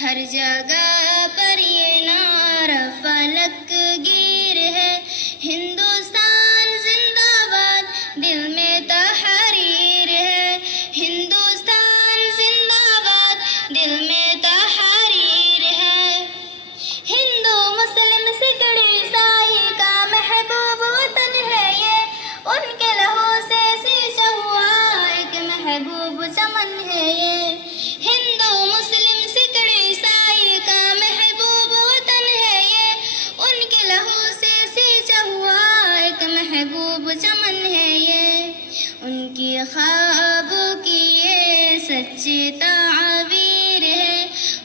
हर जगह पर ये नारा फलक गिर है। हिंदुस्तान जिंदाबाद, दिल में तहरीर है। हिंदुस्तान जिंदाबाद, दिल में तहरीर है। हिंदू मुस्लिम सिख ईसाई का महबूब वतन है ये, उनके लहू से सींचा हुआ एक महबूब चमन है ये। हिंदू मुस्लिम सिख ईसाई का महबूब वतन है ये, उनके लहू से सींचा हुआ एक महबूब चमन है ये। उनकी ख्वाबों की ये सच्ची ताबीर है।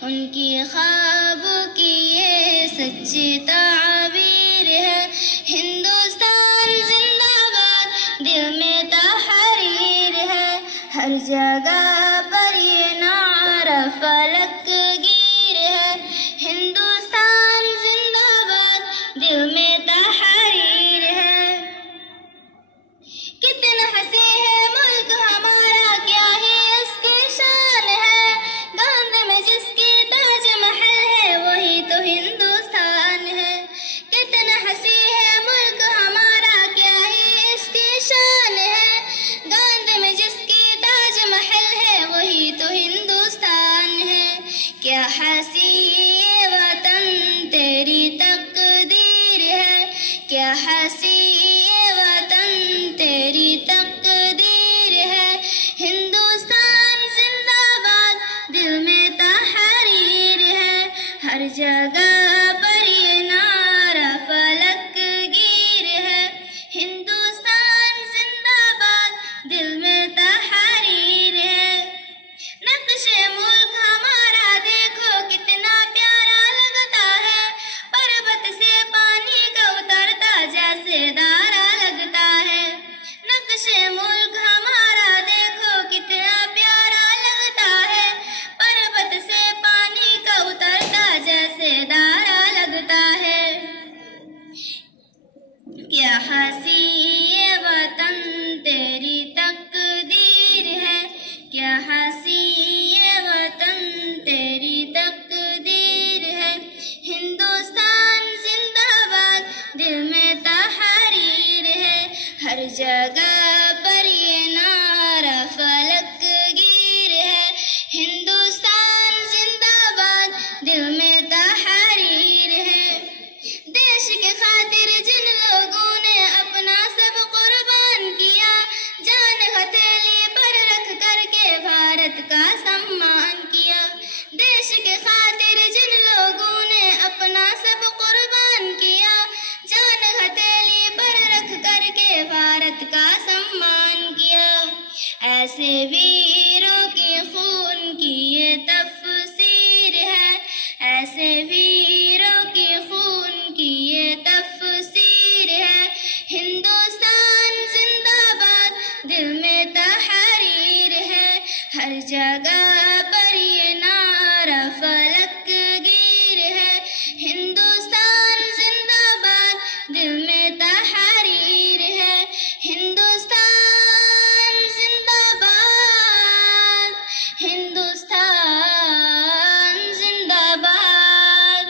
उनकी ख्वाबों की ये सच्ची ताबीर है। हिंदुस्तान जिंदाबाद, दिल में तहरीर है। हर जगह पर ये नारा फलक गिर है। हिंदुस्तान जिंदाबाद, दिल में तहरीर है। कितना हंसी है मुल्क हमारा, क्या ही इसकी शान है। गांधी में जिसकी ताजमहल है, वही तो हिंदुस्तान है। कितना हंसी है मुल्क हमारा, क्या ही इसकी शान है। गांधी में जिसकी ताजमहल है, वही तो हिंदुस्तान है। क्या हंसी ये वतन तेरी तकदीर है। क्या हंसी ये वतन तेरी तकदीर है। हिंदुस्तान जिंदाबाद, दिल में तहरीर है। हर जगह पर ये नारा फलक गिर है। हिंदुस्तान जिंदाबाद, दिल में तहरीर है। नक्शे मुल्क हमारा देखो कितना प्यारा लगता है। पर्वत से पानी का उतरता जैसे धारा लगता है। नक्शे मुल्क हमारा देखो कितना प्यारा लगता है। पर्वत से पानी का उतरता जैसे धारा लगता है। क्या हंसी ये वतन तेरी तकदीर है। क्या हंसी ये वतन तेरी तकदीर है। हिंदुस्तान जिंदाबाद, दिल में तहरीर है। हर जगह पर ये नारा फलक गिर है। हिंदुस्तान जिंदाबाद, दिल में तहरीर है। देश के खातिर जिन लोगों ने अपना सब कुर्बान किया, जान हथेली पर रख करके भारत का सम्मान किया। देश के खातिर जिन लोगों ने अपना सब कुर्बान किया, जान हथेली पर रख करके भारत का सम्मान किया। ऐसे वीरों के खून की ये तफसीर है। ऐसे वीरों के खून की ये तफसीर है। हिंदुस्तान जिंदाबाद, दिल में तहरीर है। हर जगह पर ये नारा फलक गिर है। हिंदुस्तान जिंदाबाद, दिल में तहरीर है। हिंदुस्तान जिंदाबाद, हिंदुस्तान जिंदाबाद,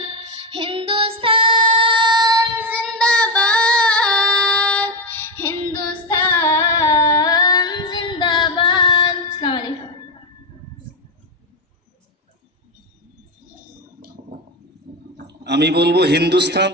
हिंदुस्तान जिंदाबाद, हिंदुस्तान जिंदाबाद। अस्सलाम वालेकुम। আমি বলবো হিন্দুস্তান